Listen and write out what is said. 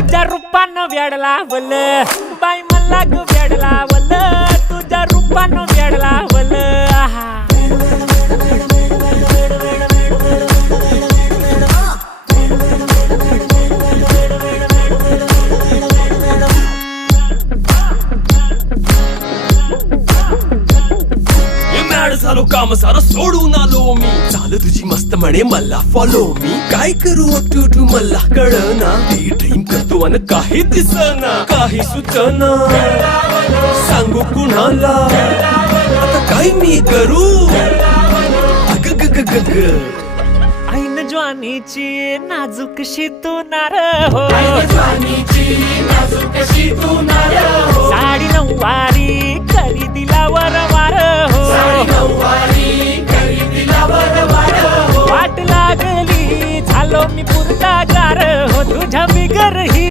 तुझ्या रूपानं वेड लावल बाई मला ग वेड लावल तुझ्या रूपानं वेड लावल आहा झालो काम सारं सोडून आलो मी चाल तुझी मस्त म्हणे मला फॉलो मी काय करू टू मला कळना ती ड्रीम करतो अन काही दिसना काही सुचना सांगू कुणाला आता काय मी करू अग ग ग ग ग ऐन ज्वानीची नाजूकशी तू नार हो साडी नऊवारी करी दिला वरवार हो वाट लागली झालो मी पुरता गार हो तुझ्या बिगर ही